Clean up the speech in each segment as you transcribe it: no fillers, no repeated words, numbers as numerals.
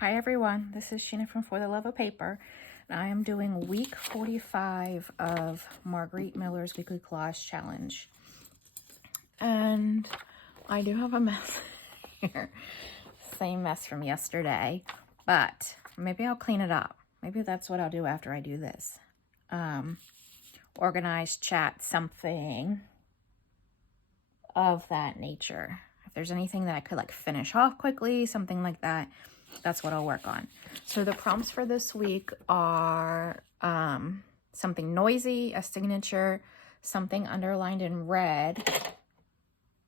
Hi everyone, this is Sheena from For the Love of Paper. And I am doing week 45 of Marguerite Miller's Weekly Collage Challenge. And I do have a mess here. Same mess from yesterday, but maybe I'll clean it up. Maybe that's what I'll do after I do this. Organize, chat, something of that nature. If there's anything that I could like finish off quickly, something like that, that's what I'll work on. So the prompts for this week are something noisy, a signature, something underlined in red,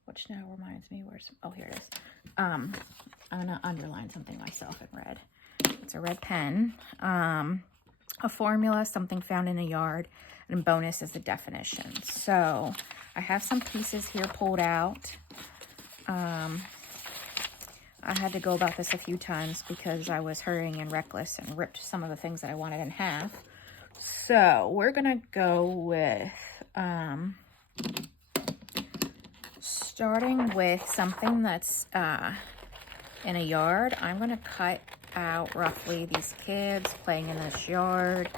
which now reminds me, oh, here it is. I'm gonna underline something myself in red. It's a red pen. A formula, something found in a yard, and bonus is the definition. So I have some pieces here pulled out. I had to go about this a few times because I was hurrying and reckless and ripped some of the things that I wanted in half. So we're gonna go with starting with something that's in a yard. I'm gonna cut out roughly these kids playing in this yard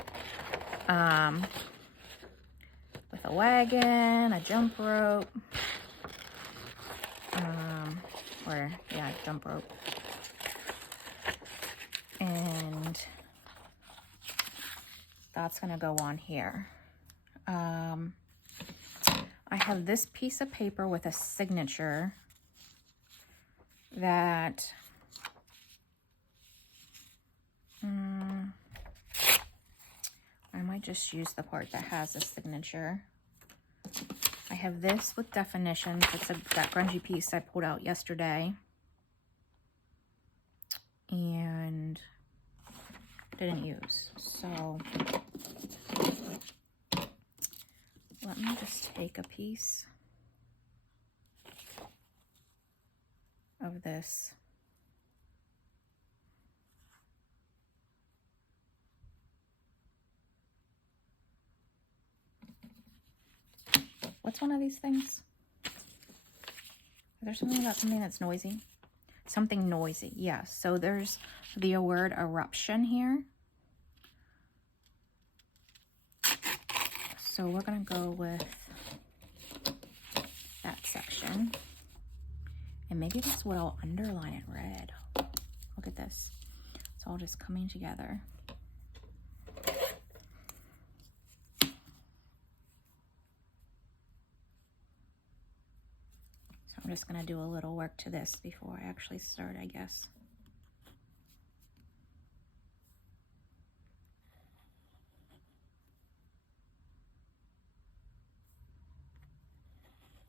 with a wagon, a jump rope, jump rope, and that's gonna go on here. I have this piece of paper with a signature that I might just use the part that has a signature. I have this with definitions. It's that grungy piece I pulled out yesterday and didn't use. So let me just take a piece of this. What's one of these things? Is there something about something that's noisy? Something noisy, yes. So there's the word eruption here. So we're gonna go with that section. And maybe that's what I'll underline in red. Look at this. It's all just coming together. So I'm just gonna do a little work to this before I actually start, I guess.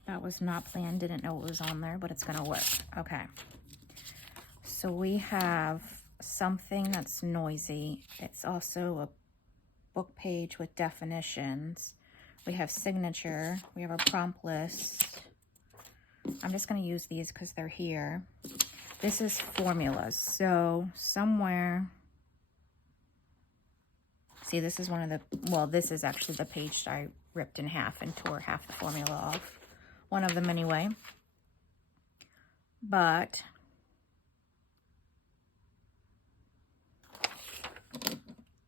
That was not planned, didn't know it was on there, but it's gonna work. Okay. So we have something that's noisy. It's also a book page with definitions. We have signature. We have a prompt list. I'm just gonna use these because they're here. This is formulas. So somewhere, see, this is one of the, well, this is actually the page that I ripped in half and tore half the formula off. One of them anyway. But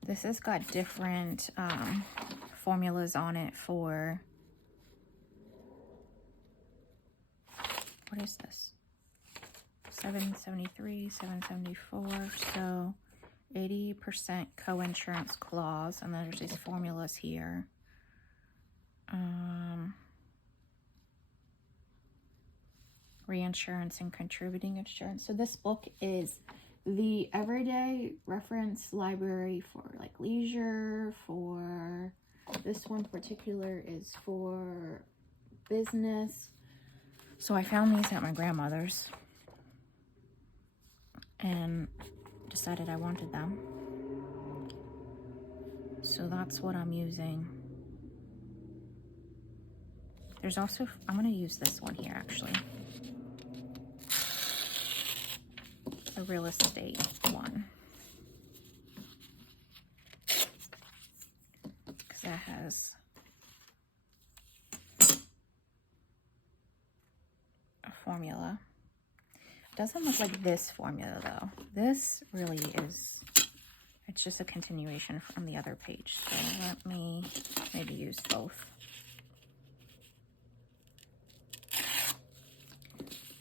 this has got different formulas on it for, what is this? 773, 774, so 80% co-insurance clause, and then there's these formulas here. Reinsurance and contributing insurance. So this book is the everyday reference library for like leisure, for this one particular is for business. So I found these at my grandmother's and decided I wanted them. So that's what I'm using. There's also, I'm going to use this one here actually. The real estate one. Because that has a formula. Doesn't look like this formula though. This really is, it's just a continuation from the other page. So let me maybe use both.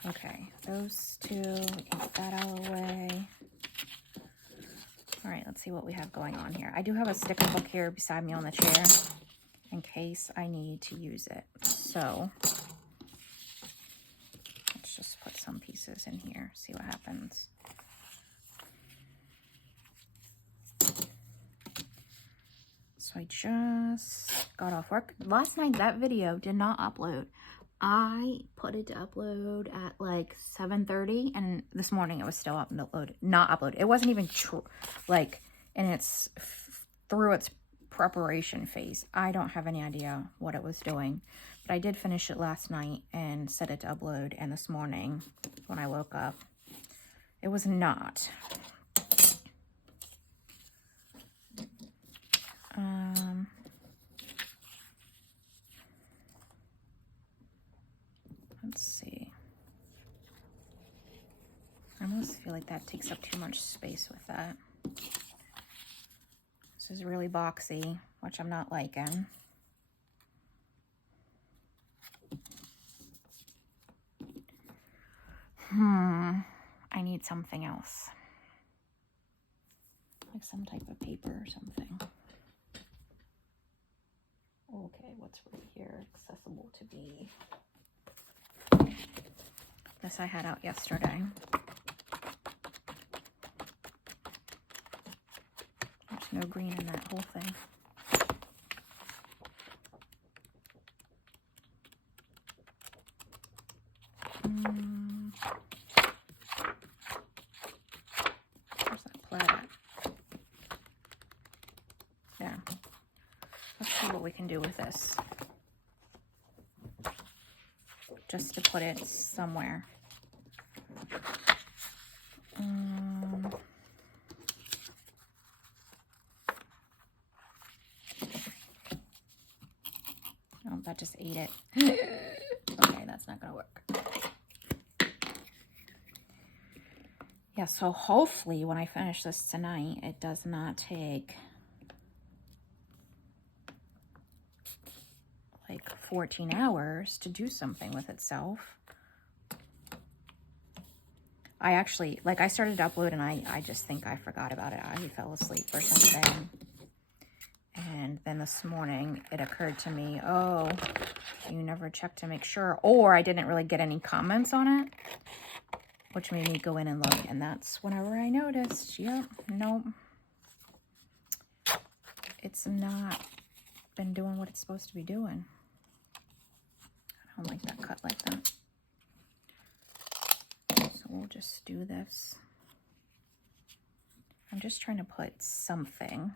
Okay, those two, we can get that out of the way. All right, let's see what we have going on here. I do have a sticker book here beside me on the chair in case I need to use it. So let's just put some pieces in here, see what happens. So I just got off work. Last night, that video did not upload. I put it to upload at like 7:30, and this morning it was still not upload. It wasn't even like through its preparation phase. I don't have any idea what it was doing, but I did finish it last night and set it to upload. And this morning when I woke up, it was not. Let's see. I almost feel like that takes up too much space with that. This is really boxy, which I'm not liking. I need something else. Like some type of paper or something. Okay, what's right here accessible to me? This I had out yesterday. There's no green in that whole thing. Where's that plaid at? There. Let's see what we can do with this. Just to put it somewhere. Oh, that just ate it. Okay, that's not gonna work. Yeah, so hopefully when I finish this tonight, it does not take like 14 hours to do something with itself. I actually, like, I started to upload and I just think I forgot about it. I fell asleep or something. And then this morning it occurred to me, oh, you never checked to make sure. Or I didn't really get any comments on it, which made me go in and look. And that's whenever I noticed, yep, nope. It's not been doing what it's supposed to be doing. I don't like that cut like that. So we'll just do this. I'm just trying to put something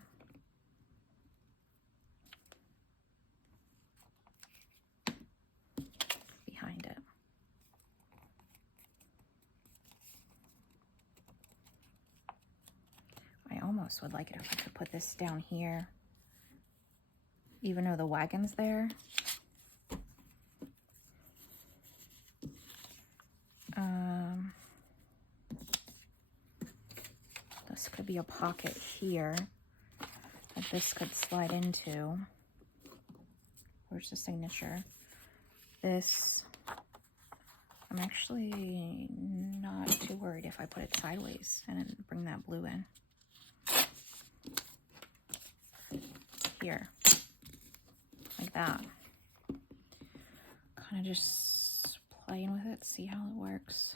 behind it. I almost would like it if I could put this down here, even though the wagon's there. This could be a pocket here that this could slide into. Where's the signature? This, I'm actually not too worried if I put it sideways and then bring that blue in. Here, like that. Kind of just playing with it, see how it works.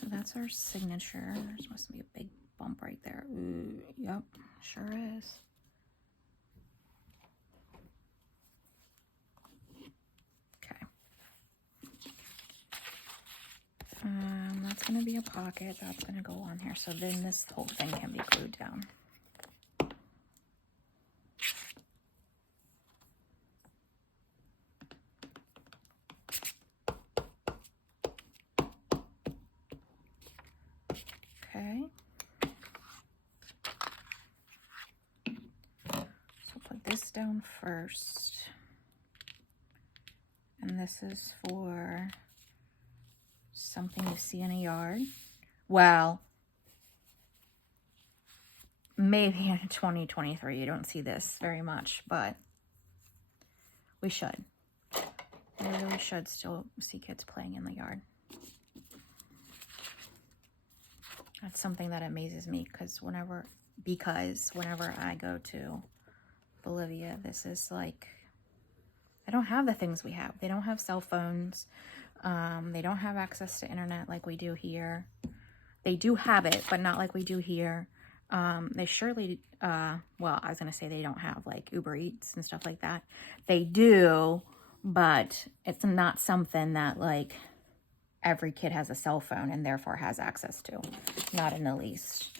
So that's our signature. There's must be a big bump right there. Ooh, yep, sure is. Okay. That's gonna be a pocket. That's gonna go on here. So then this whole thing can be glued down. Okay. So put this this down first. And this is for something you see in a yard. Well, maybe in 2023 you don't see this very much, but we should. We really should still see kids playing in the yard. That's something that amazes me because whenever I go to Bolivia, this is like, they don't have the things we have. They don't have cell phones. They don't have access to internet like we do here. They do have it, but not like we do here. They surely, well, I was going to say they don't have like Uber Eats and stuff like that. They do, but it's not something that like every kid has a cell phone and therefore has access to. Not in the least.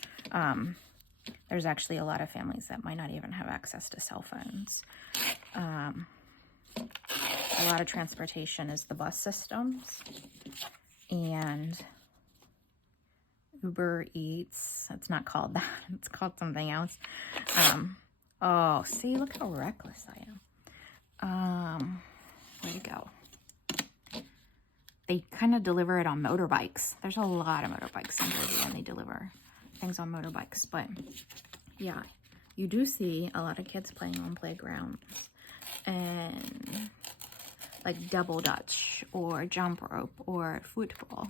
There's actually a lot of families that might not even have access to cell phones. A lot of transportation is the bus systems and Uber Eats. It's not called that. It's called something else. Oh, see, look how reckless I am. Where'd it go? They kind of deliver it on motorbikes. There's a lot of motorbikes in Bolivia and they deliver things on motorbikes. But yeah, you do see a lot of kids playing on playgrounds and like double dutch or jump rope or football.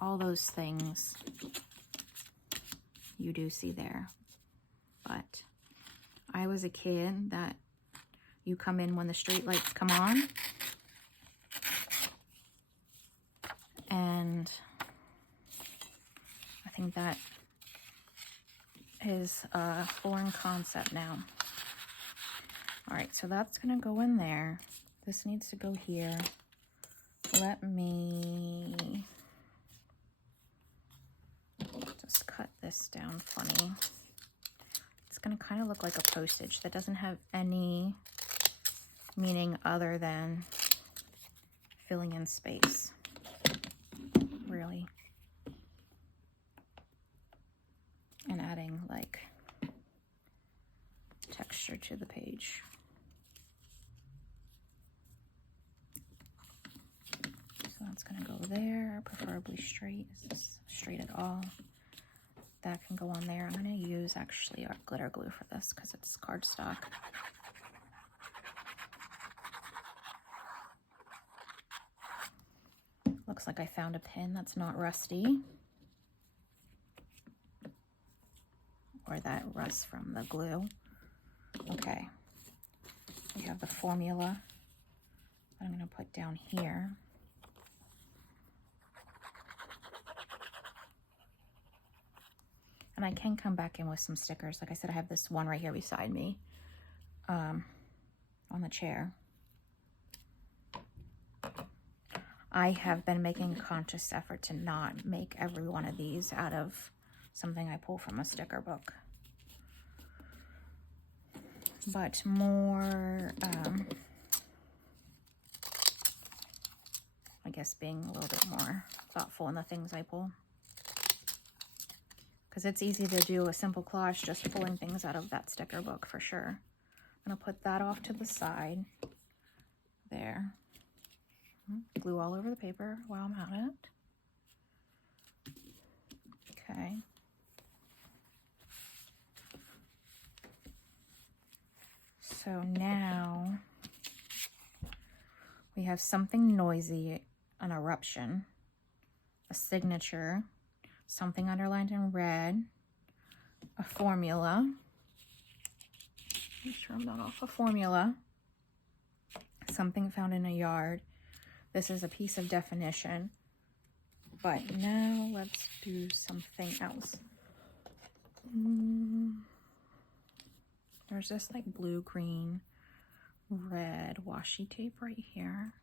All those things you do see there. But I was a kid that you come in when the street lights come on. And I think that is a foreign concept now. All right, so that's going to go in there. This needs to go here. Let me just cut this down funny. It's going to kind of look like a postage that doesn't have any meaning other than filling in space. Really. And adding like texture to the page. So that's going to go there, preferably straight. Is this straight at all? That can go on there. I'm going to use actually our glitter glue for this because it's cardstock. Looks like I found a pin that's not rusty. Or that rust from the glue. Okay. We have the formula that I'm going to put down here. And I can come back in with some stickers. Like I said, I have this one right here beside me on the chair. I have been making a conscious effort to not make every one of these out of something I pull from a sticker book. But more, I guess being a little bit more thoughtful in the things I pull. Because it's easy to do a simple collage just pulling things out of that sticker book for sure. I'm going to put that off to the side. There. Glue all over the paper while I'm at it. Okay. So now we have something noisy, an eruption, a signature, something underlined in red, a formula. Make sure I'm not off a formula. Something found in a yard. This is a piece of definition. But now let's do something else. There's this like blue, green, red washi tape right here.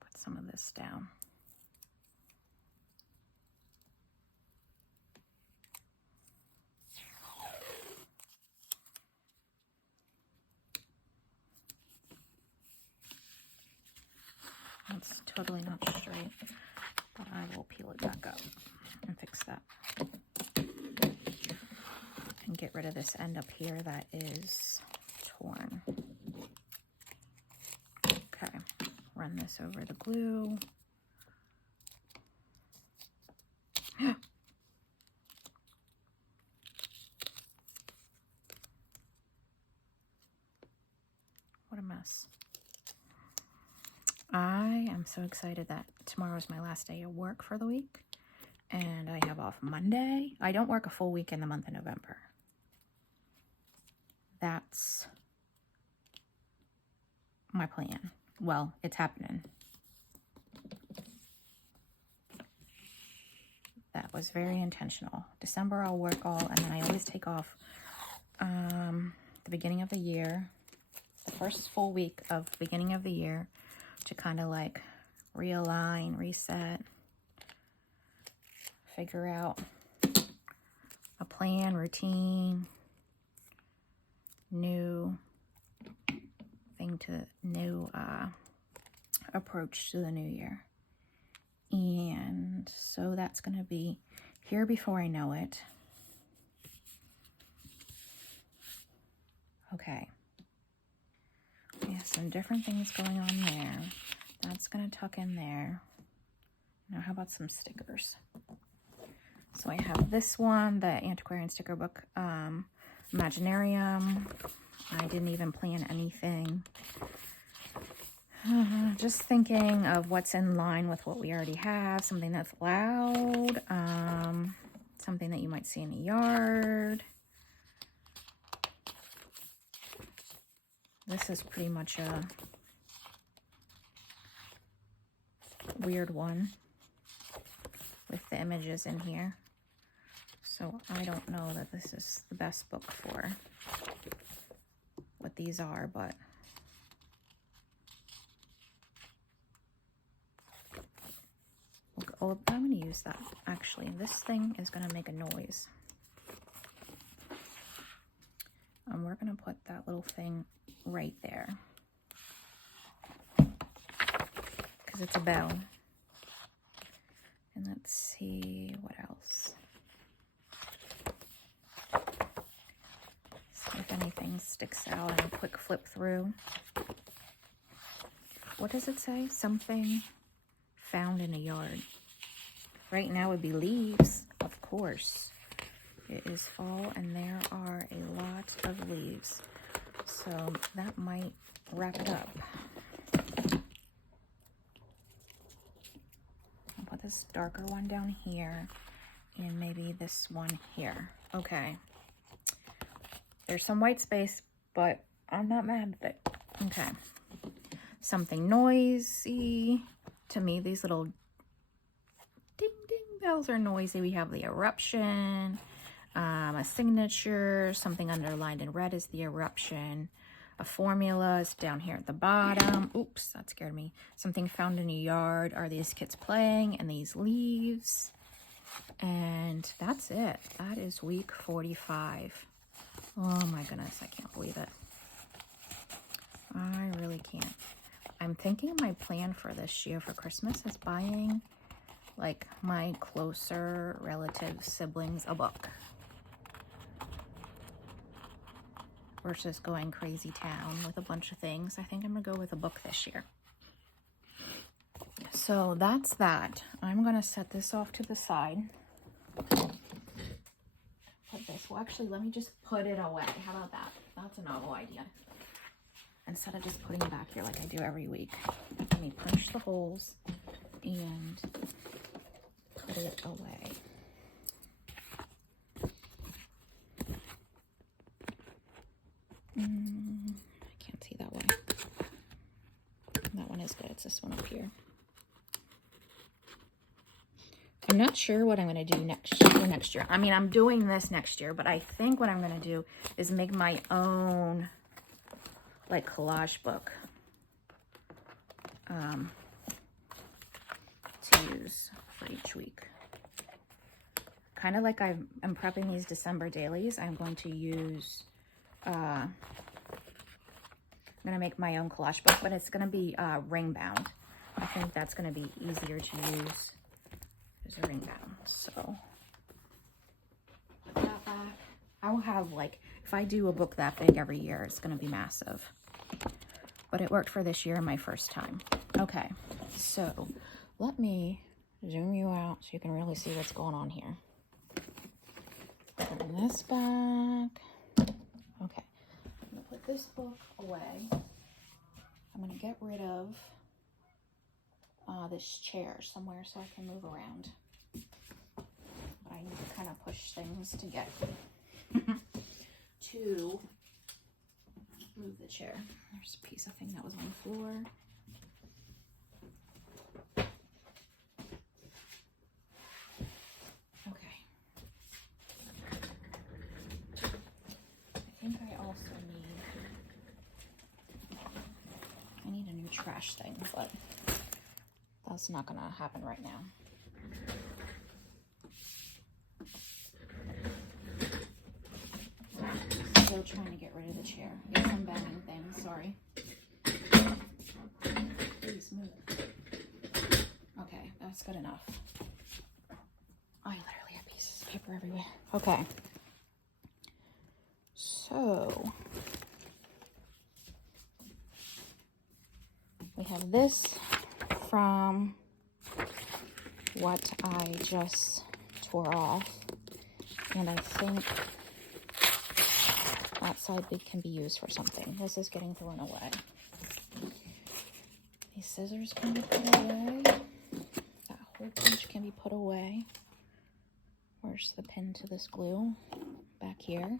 Put some of this down. It's totally not straight. But I will peel it back up and fix that. And get rid of this end up here that is torn. Okay, run this over the glue. What a mess. I am so excited that tomorrow is my last day of work for the week. And I have off Monday. I don't work a full week in the month of November. That's my plan. Well, it's happening. That was very intentional. December I'll work all, and then I always take off the beginning of the year, the first full week of beginning of the year, to kind of like realign, reset, figure out a plan, routine, new thing to new approach to the new year. And so that's going to be here before I know it. Okay. We have some different things going on there. That's going to tuck in there. Now how about some stickers? So I have this one, the Antiquarian Sticker Book, Imaginarium. I didn't even plan anything. Just thinking of what's in line with what we already have. Something that's loud. Something that you might see in a yard. This is pretty much a weird one with the images in here. So I don't know that this is the best book for what these are, but oh, I'm going to use that. Actually, this thing is going to make a noise. And we're going to put that little thing right there. Because it's a bell. And let's see what else. See if anything sticks out and a quick flip through. What does it say? Something found in a yard. Right now would be leaves, of course. It is fall and there are a lot of leaves. So that might wrap it up. I'll put this darker one down here and maybe this one here. Okay. There's some white space, but I'm not mad at it. Okay. Something noisy. To me, these little ding ding bells are noisy. We have the eruption, a signature, something underlined in red is the eruption, a formula is down here at the bottom. Oops, that scared me. Something found in a yard. Are these kids playing? And these leaves. And that's it. That is week 45. Oh my goodness, I can't believe it. I really can't. I'm thinking my plan for this year for Christmas is buying like my closer relative siblings a book versus going crazy town with a bunch of things. I think I'm gonna go with a book this year. So that's that. I'm gonna set this off to the side. Put this, well actually let me just put it away. How about that? That's a novel idea. Instead of just putting it back here like I do every week. Let me punch the holes and put it away. I can't see that one. That one is good. It's this one up here. I'm not sure what I'm going to do next year. I mean, I'm doing this next year, but I think what I'm going to do is make my own like collage book to use for each week. Kind of like I'm prepping these December dailies. I'm going to use, I'm going to make my own collage book, but it's going to be ring bound. I think that's going to be easier to use scissoring down. So put that back. I'll have like, if I do a book that big every year, it's going to be massive. But it worked for this year, my first time. Okay, so let me zoom you out so you can really see what's going on here. Bring this back. Okay, I'm going to put this book away. I'm going to get rid of this chair somewhere so I can move around. But I need to kind of push things to get to move the chair. There's a piece of thing that was on the floor. Okay. I think I also need a new trash thing, but that's not gonna happen right now. Still trying to get rid of the chair. Yes, I'm banging things, sorry. Please move. Okay, that's good enough. I literally have pieces of paper everywhere. Okay. So we have this from what I just tore off, and I think that side bit can be used for something. This is getting thrown away. These scissors can be put away. That whole bunch can be put away. Where's the pin to this glue? Back here.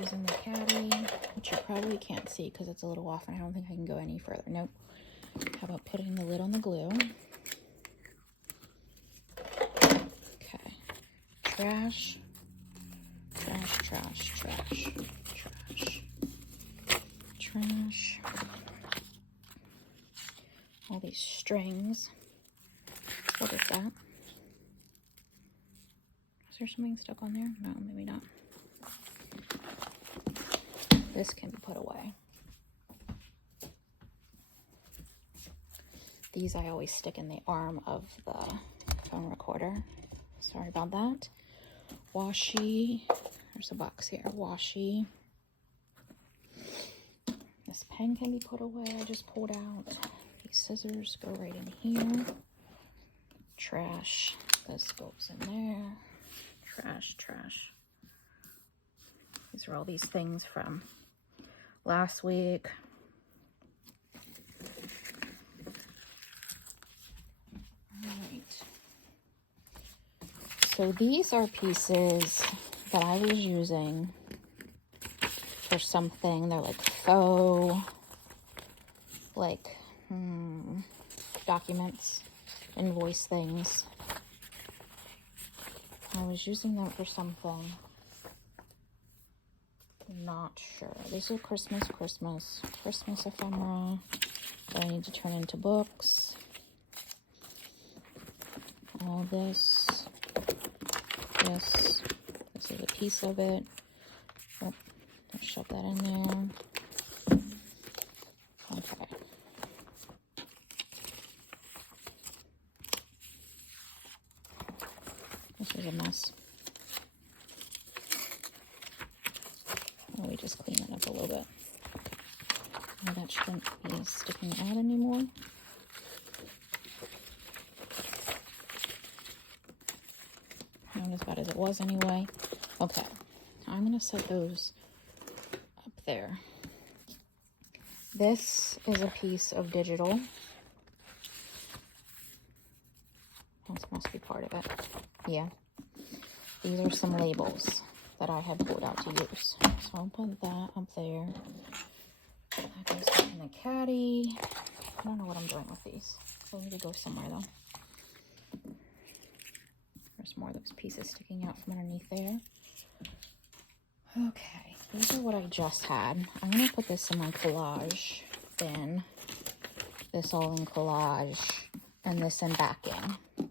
Using the caddy, which you probably can't see because it's a little off and I don't think I can go any further. Nope. How about putting the lid on the glue? Okay. Trash. Trash, trash, trash, trash. Trash. All these strings. What is that? Is there something stuck on there? No, maybe not. This can be put away. These I always stick in the arm of the phone recorder. Sorry about that. Washi. There's a box here. Washi. This pen can be put away. I just pulled out. These scissors go right in here. Trash. This goes in there. Trash, trash. These are all these things from last week. All right. So these are pieces that I was using for something. They're like faux, like documents, invoice things. I was using them for something. Not sure. These are Christmas ephemera that I need to turn into books. All this is a piece of it. Oh, I'll shove that in there. Okay. This is a mess. We just clean it up a little bit. Now that shouldn't be sticking out anymore. Not as bad as it was anyway. Okay, I'm gonna set those up there. This is a piece of digital. This must be part of it. Yeah. These are some labels that I had pulled out to use. So I'll put that up there. That goes in the caddy. I don't know what I'm doing with these. They need to go somewhere though. There's more of those pieces sticking out from underneath there. Okay, these are what I just had. I'm gonna put this in my collage bin. This all in collage and this in back in.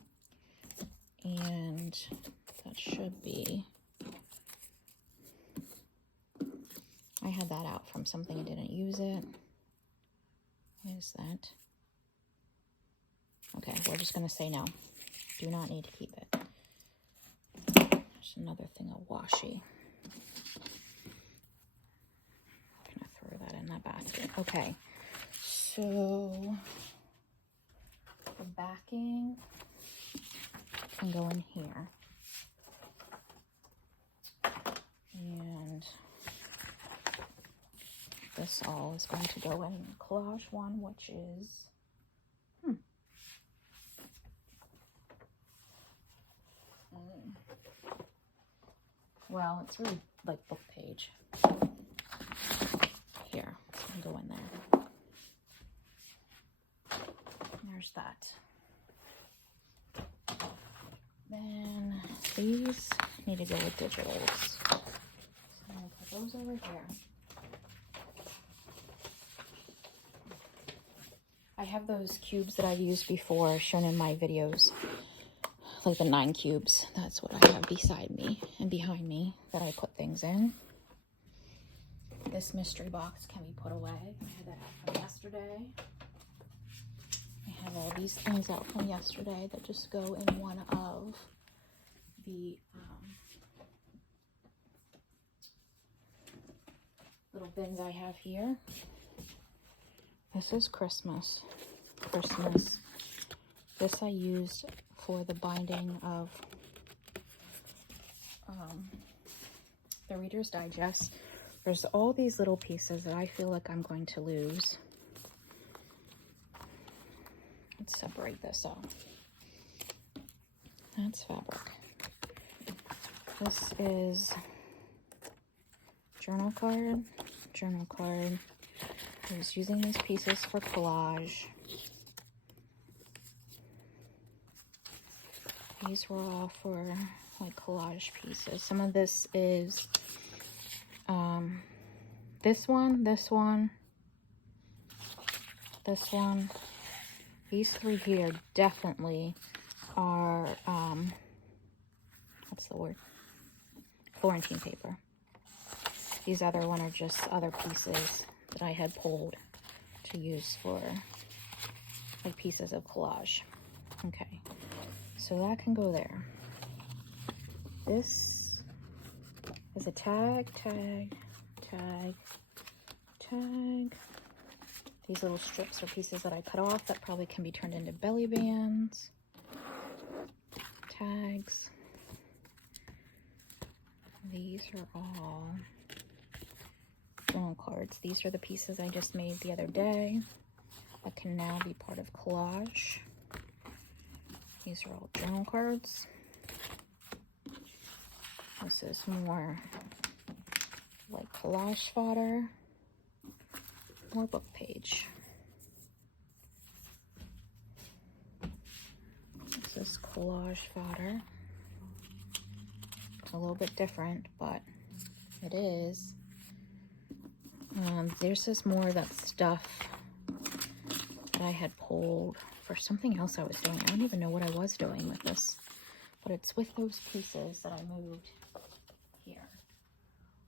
And that should be, I had that out from something I didn't use it. Is that? Okay, we're just going to say no. Do not need to keep it. There's another thing of washi. I'm going to throw that in that basket. Okay, so the backing can go in here. And this all is going to go in collage 1, which is, well, it's really like book page. Here, it's going to go in there. There's that. Then these need to go with digitals. So I'm going to put those over here. I have those cubes that I've used before shown in my videos, like the 9 cubes. That's what I have beside me and behind me that I put things in. This mystery box can be put away. I had that out from yesterday. I have all these things out from yesterday that just go in one of the little bins I have here. This is Christmas. This I used for the binding of the Reader's Digest. There's all these little pieces that I feel like I'm going to lose. Let's separate this out. That's fabric. This is journal card. I was using these pieces for collage. These were all for like collage pieces. Some of this is this one. These 3 here definitely are what's the word? Florentine paper. These other one are just other pieces that I had pulled to use for like pieces of collage. Okay, so that can go there. This is a tag. These little strips are pieces that I cut off that probably can be turned into belly bands. Tags. These are all journal cards. These are the pieces I just made the other day that can now be part of collage. These are all journal cards. This is more like collage fodder. More book page. This is collage fodder. It's a little bit different, but it is. There's just more of that stuff that I had pulled for something else I was doing. I don't even know what I was doing with this, but it's with those pieces that I moved here.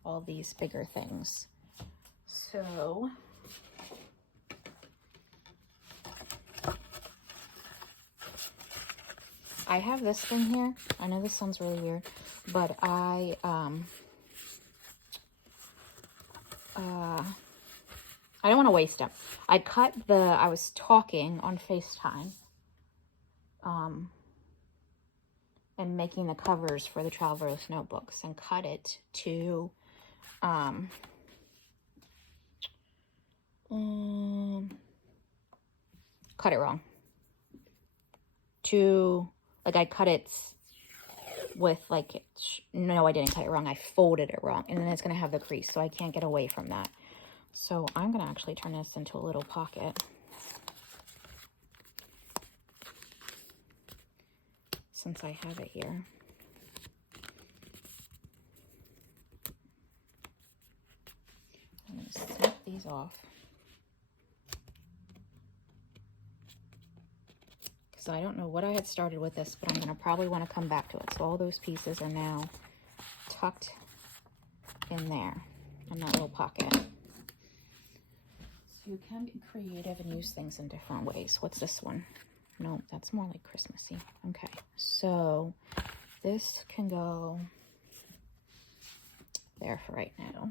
All these bigger things. So I have this thing here. I know this sounds really weird, but I don't want to waste it. I was talking on FaceTime, and making the covers for the Traveler's Notebooks, and cut it to, cut it wrong. Like I cut it with like, no, I didn't cut it wrong. I folded it wrong, and then it's going to have the crease, so I can't get away from that. So I'm going to actually turn this into a little pocket. Since I have it here. I'm going to snip these off. Because I don't know what I had started with this, but I'm going to probably want to come back to it. So all those pieces are now tucked in there, in that little pocket. So you can be creative and use things in different ways. What's this one? No, that's more like Christmassy. Okay, so this can go there for right now.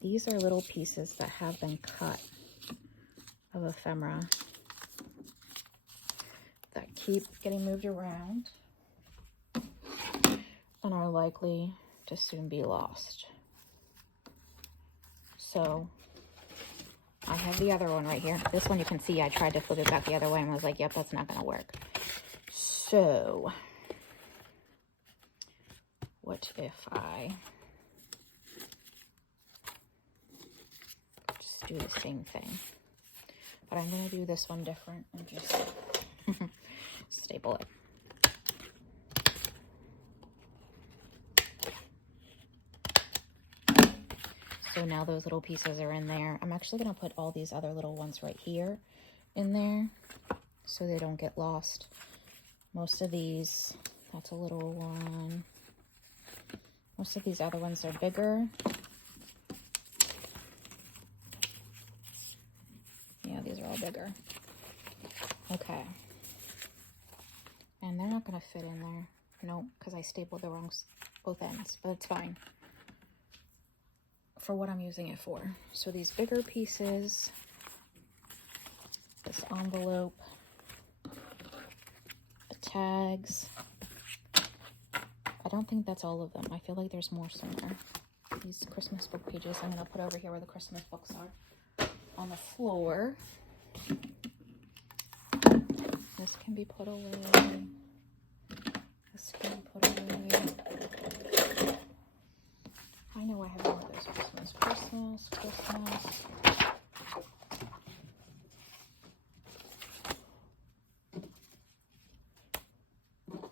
These are little pieces that have been cut of ephemera that keep getting moved around and are likely to soon be lost. So I have the other one right here. This one you can see I tried to flip it back the other way and was like, yep, that's not gonna work. So what if I just do the same thing? But I'm gonna do this one different and just staple it. So now those little pieces are in there. I'm actually gonna put all these other little ones right here in there so they don't get lost. Most of these, that's a little one. Most of these other ones are bigger. Yeah, these are all bigger. Okay. And they're not gonna fit in there. Nope, because I stapled the wrong both ends, but it's fine for what I'm using it for. So these bigger pieces, this envelope, the tags. I don't think that's all of them. I feel like there's more somewhere. These Christmas book pages I'm gonna put over here where the Christmas books are, on the floor. This can be put away. This can be put away. I know I have one of those. Christmas.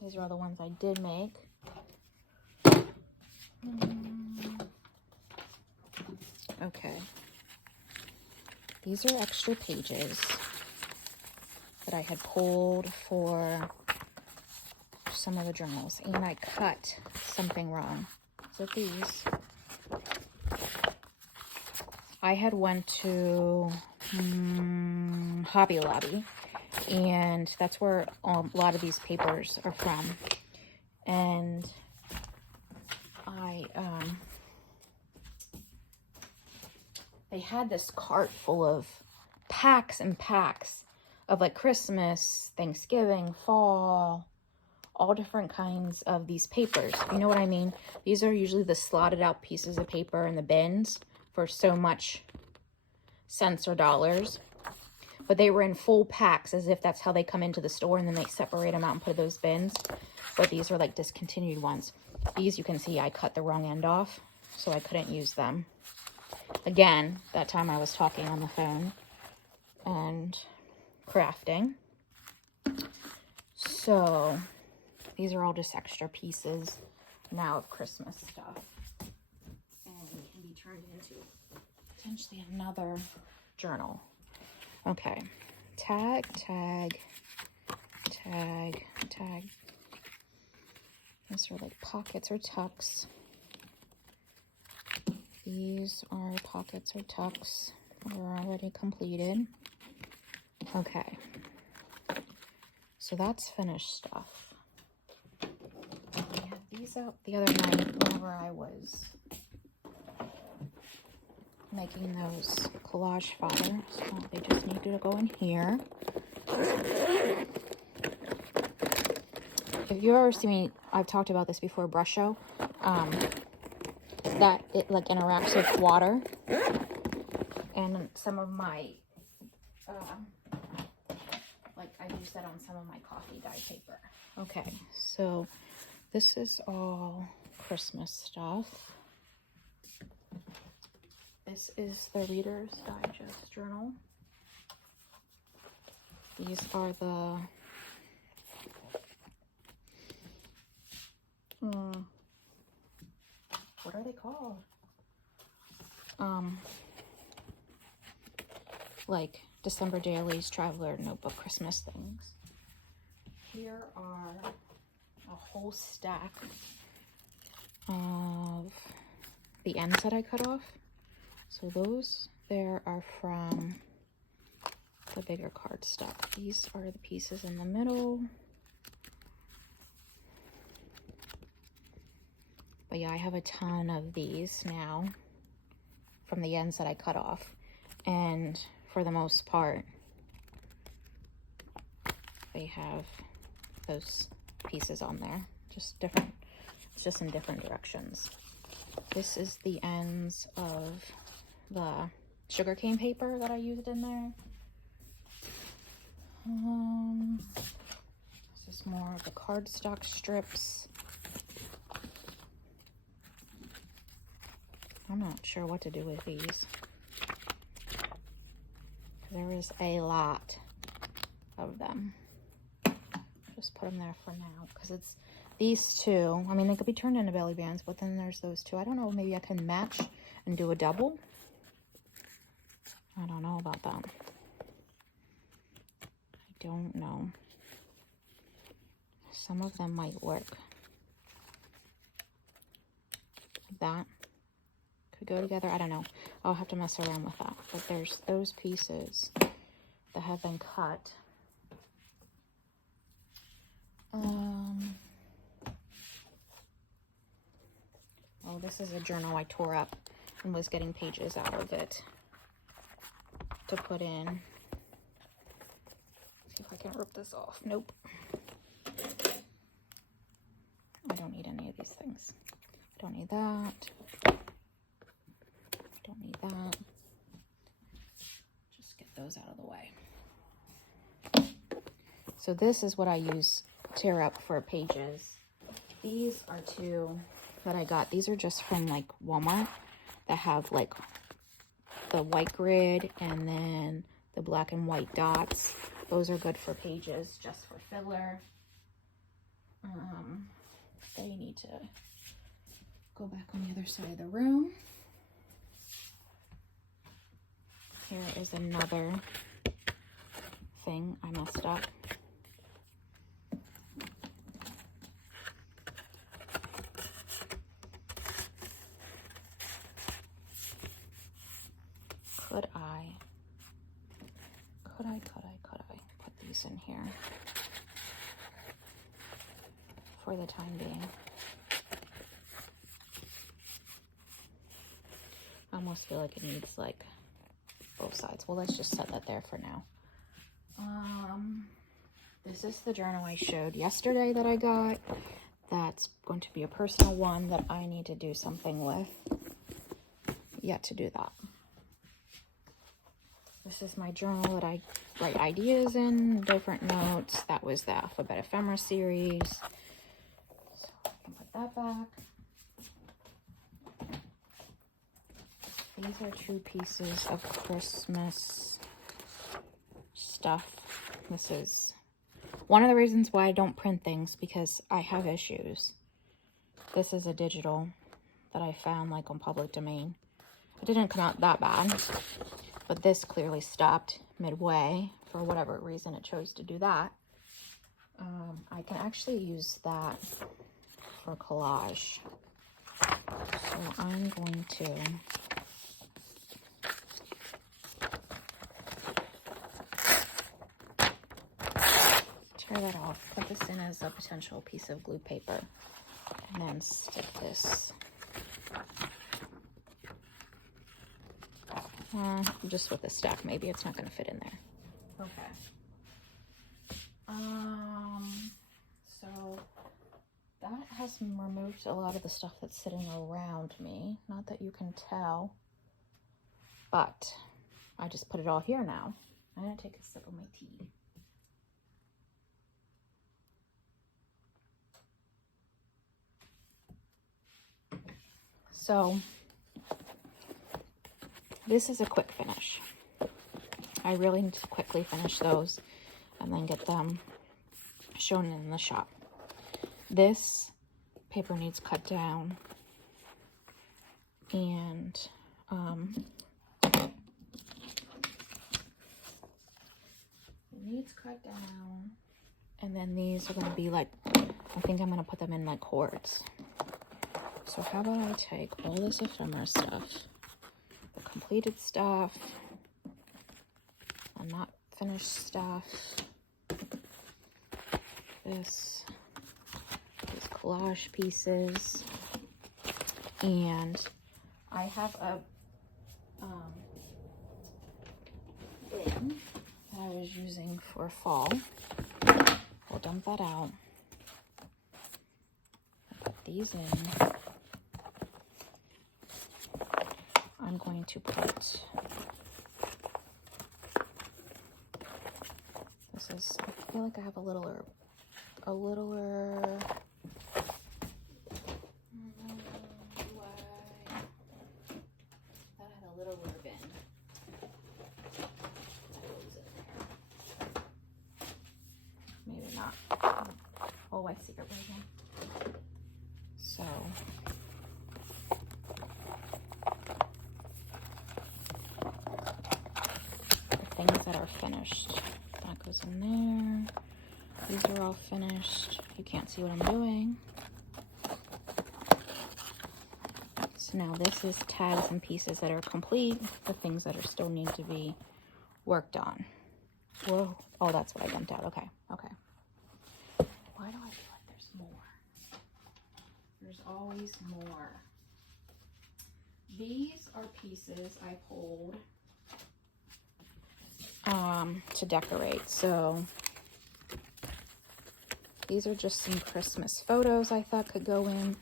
These are all the ones I did make. Okay. These are extra pages that I had pulled for some of the journals, and I cut something wrong. So these, I had went to Hobby Lobby, and that's where a lot of these papers are from. And they had this cart full of packs and packs of like Christmas, Thanksgiving, fall, all different kinds of these papers. You know what I mean? These are usually the slotted out pieces of paper in the bins for so much cents or dollars. But they were in full packs as if that's how they come into the store, and then they separate them out and put those bins. But these are like discontinued ones. These, you can see I cut the wrong end off, so I couldn't use them. Again, that time I was talking on the phone and crafting. So these are all just extra pieces now of Christmas stuff. And can be turned into potentially another journal. Okay. Tag. These are like pockets or tucks. These are pockets or tucks. They're already completed. Okay. So that's finished stuff. I had these out the other night whenever I was making those collage fodder. So they just needed to go in here. If you ever see me, I've talked about this before, brush show, that it like interacts with water. And some of my, like I use that on some of my coffee dye paper. Okay, so this is all Christmas stuff. This is the Reader's Digest journal. These are the what are they called? Like December Dailies, Traveler Notebook, Christmas things. Here are a whole stack of the ends that I cut off. So those there are from the bigger cardstock. These are the pieces in the middle. But yeah, I have a ton of these now from the ends that I cut off. And for the most part, they have those pieces on there. Just different, it's just in different directions. This is the ends of the sugarcane paper that I used in there. This is more of the cardstock strips. I'm not sure what to do with these. There is a lot of them. Just put them there for now because it's these two. I mean, they could be turned into belly bands, but then there's those two. I don't know, maybe I can match and do a double. I don't know about that. I don't know. Some of them might work. Like that. Could go together. I don't know. I'll have to mess around with that. But there's those pieces that have been cut. Oh, this is a journal I tore up and was getting pages out of it to put in. See if I can rip this off. Nope. I don't need any of these things. I don't need that. Don't need that. Just get those out of the way. So this is what I use tear up for pages. These are two that I got. These are just from like Walmart that have like the white grid and then the black and white dots. Those are good for pages, just for filler. They need to go back on the other side of the room. Here is another thing I messed up. Could I put these in here for the time being? I almost feel like it needs like both sides. Well, let's just set that there for now. This is the journal I showed yesterday that I got. That's going to be a personal one that I need to do something with. Yet to do that. This is my journal that I write ideas in, different notes. That was the Alphabet Ephemera series. So I can put that back. These are two pieces of Christmas stuff. This is one of the reasons why I don't print things, because I have issues. This is a digital that I found like on public domain. It didn't come out that bad, but this clearly stopped midway for whatever reason it chose to do that. I can actually use that for collage. So I'm going to tear that off, put this in as a potential piece of glue paper, and then stick this. Just with the stack, maybe it's not going to fit in there. Okay. So that has removed a lot of the stuff that's sitting around me. Not that you can tell, but I just put it all here now. I'm going to take a sip of my tea. So this is a quick finish. I really need to quickly finish those and then get them shown in the shop. This paper needs cut down, and it needs cut down, and then these are going to be like, I think I'm going to put them in like cords. So how about I take all this ephemera stuff the completed stuff and not finished stuff. These collage pieces. And I have a bin that I was using for fall. We'll dump that out. I'll put these in. I'm going to put, this is, I feel like I have a littler, bin. Maybe not. Oh, I see it right now. So, the things that are finished, that goes in there. These are all finished. You can't see what I'm doing. So now this is tags and pieces that are complete, the things that are still need to be worked on. Whoa. Oh, that's what I dumped out. Okay. Okay. Why do I feel like there's more? There's always more. These are pieces I pulled to decorate. So these are just some Christmas photos I thought could go in,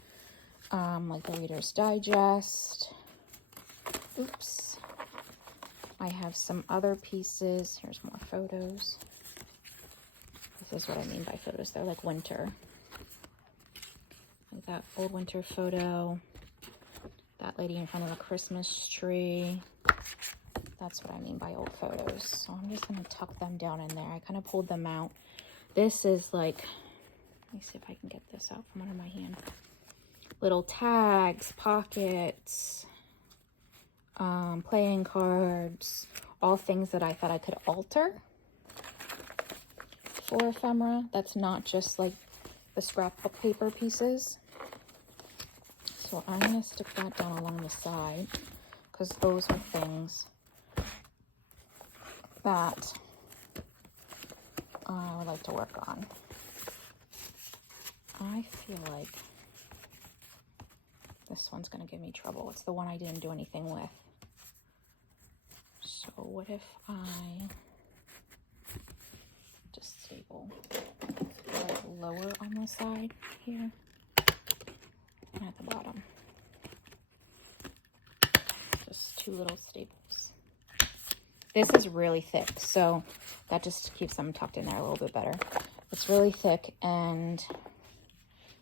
like the Reader's Digest. Oops. I have some other pieces. Here's more photos. This is what I mean by photos. They're like winter. Like that old winter photo. That lady in front of a Christmas tree. That's what I mean by old photos. So I'm just going to tuck them down in there. I kind of pulled them out. This is like, let me see if I can get this out from under my hand. Little tags, pockets, playing cards, all things that I thought I could alter for ephemera. That's not just like the scrapbook paper pieces. So I'm going to stick that down along the side because those are things that I would like to work on. I feel like this one's going to give me trouble. It's the one I didn't do anything with. So what if I just staple like lower on the side here and at the bottom? Just two little staples. This is really thick, so that just keeps them tucked in there a little bit better. It's really thick, and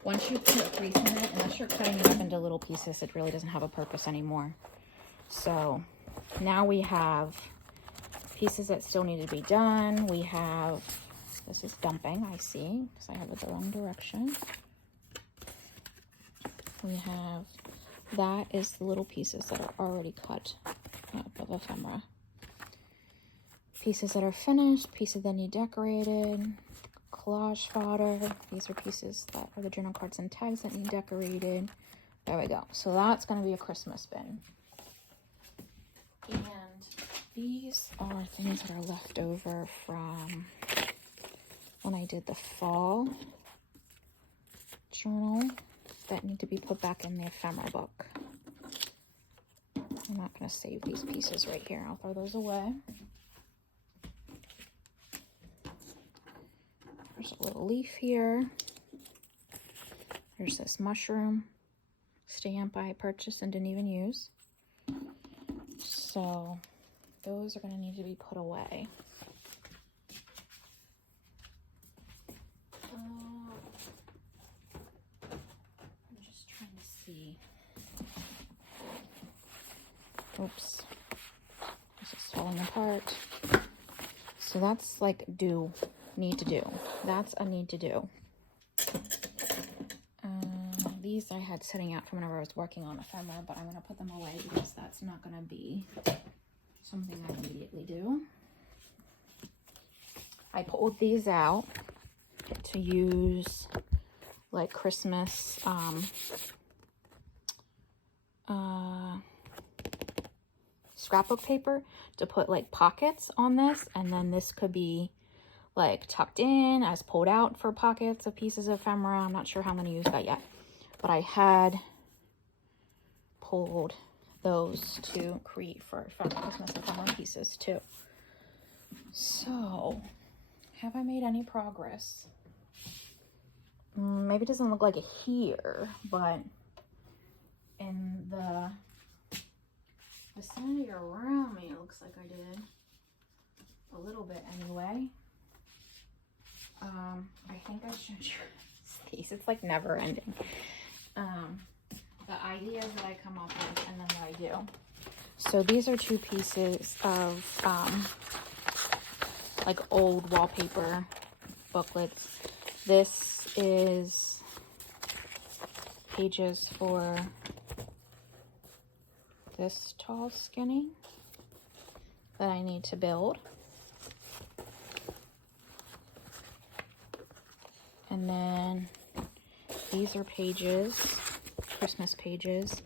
once you put grease in it, unless you're cutting it up into little pieces, it really doesn't have a purpose anymore. So now we have pieces that still need to be done. We have, this is dumping, I see, because I have it the wrong direction. We have, that is the little pieces that are already cut up of ephemera. Pieces that are finished, pieces that need decorated, collage fodder. These are pieces that are the journal cards and tags that need decorated. There we go. So that's going to be a Christmas bin. And these are things that are left over from when I did the fall journal that need to be put back in the ephemera book. I'm not going to save these pieces right here. I'll throw those away. There's a little leaf here. There's this mushroom stamp I purchased and didn't even use. So those are going to need to be put away. I'm just trying to see. Oops. This is falling apart. So that's like need to do. That's a need to do. These I had sitting out from whenever I was working on ephemera, but I'm going to put them away because that's not going to be something I immediately do. I pulled these out to use like Christmas scrapbook paper to put like pockets on this, and then this could be like tucked in as pulled out for pockets of pieces of ephemera. I'm not sure how I'm going to use that yet, but I had pulled those to create for Christmas ephemera pieces too. So, have I made any progress? Maybe it doesn't look like it here, but in the vicinity around me, it looks like I did a little bit anyway. I think I showed you these. It's like never ending. The ideas that I come up with and then what I do. So these are 2 pieces of like old wallpaper booklets. This is pages for this tall skinny that I need to build. And then these are pages, Christmas pages,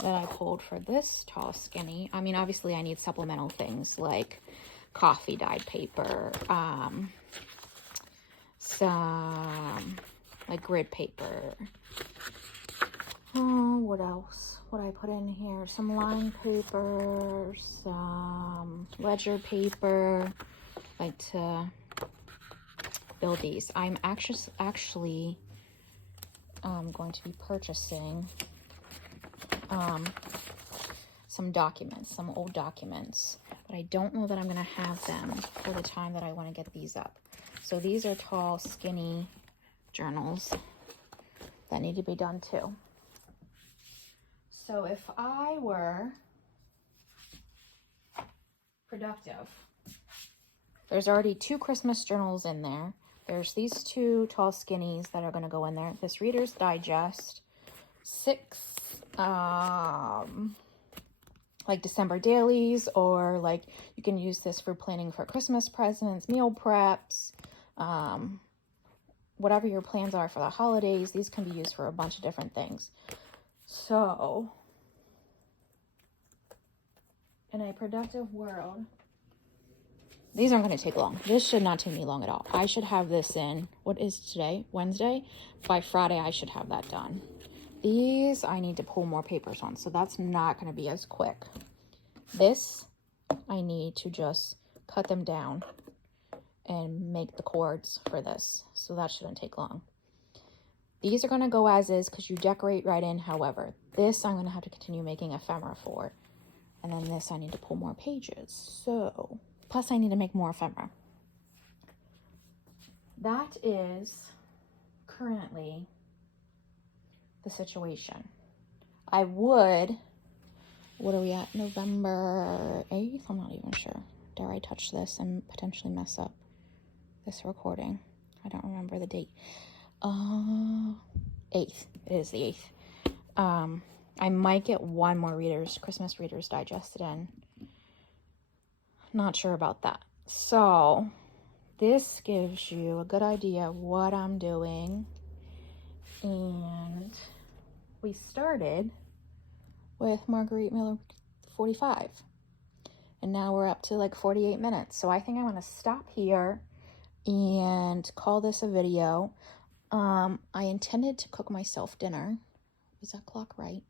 that I pulled for this tall skinny. I mean, obviously I need supplemental things like coffee dyed paper, some like grid paper. Oh, what else? What I put in here? Some line paper, some ledger paper, like to build these. I'm actually going to be purchasing some documents, some old documents, but I don't know that I'm going to have them for the time that I want to get these up. So these are tall, skinny journals that need to be done too. So if I were productive, there's already 2 Christmas journals in there. There's these 2 tall skinnies that are going to go in there. This Reader's Digest, 6 like December dailies, or like you can use this for planning for Christmas presents, meal preps, whatever your plans are for the holidays. These can be used for a bunch of different things. So in a productive world, these aren't going to take long. This should not take me long at all. I should have this in, what is today? Wednesday? By Friday, I should have that done. These, I need to pull more papers on, so that's not going to be as quick. This, I need to just cut them down and make the cords for this, so that shouldn't take long. These are going to go as is because you decorate right in. However, this I'm going to have to continue making ephemera for. And then this, I need to pull more pages. So, plus I need to make more ephemera. That is currently the situation. I would, what are we at? November 8th? I'm not even sure. Dare I touch this and potentially mess up this recording? I don't remember the date. 8th. It is the 8th. I might get one more Christmas Reader's Digest in. Not sure about that. So this gives you a good idea of what I'm doing. And we started with Marguerite Miller 45. And now we're up to like 48 minutes. So I think I'm going to stop here and call this a video. I intended to cook myself dinner. Is that clock right?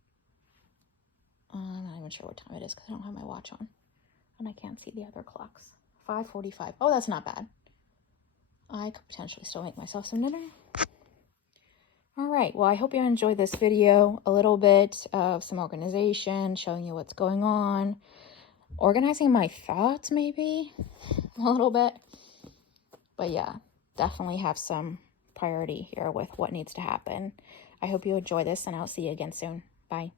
I'm not even sure what time it is because I don't have my watch on. And I can't see the other clocks. 5:45. Oh, that's not bad. I could potentially still make myself some dinner. All right. Well, I hope you enjoyed this video. A little bit of some organization, showing you what's going on. Organizing my thoughts, maybe. A little bit. But yeah, definitely have some priority here with what needs to happen. I hope you enjoy this, and I'll see you again soon. Bye.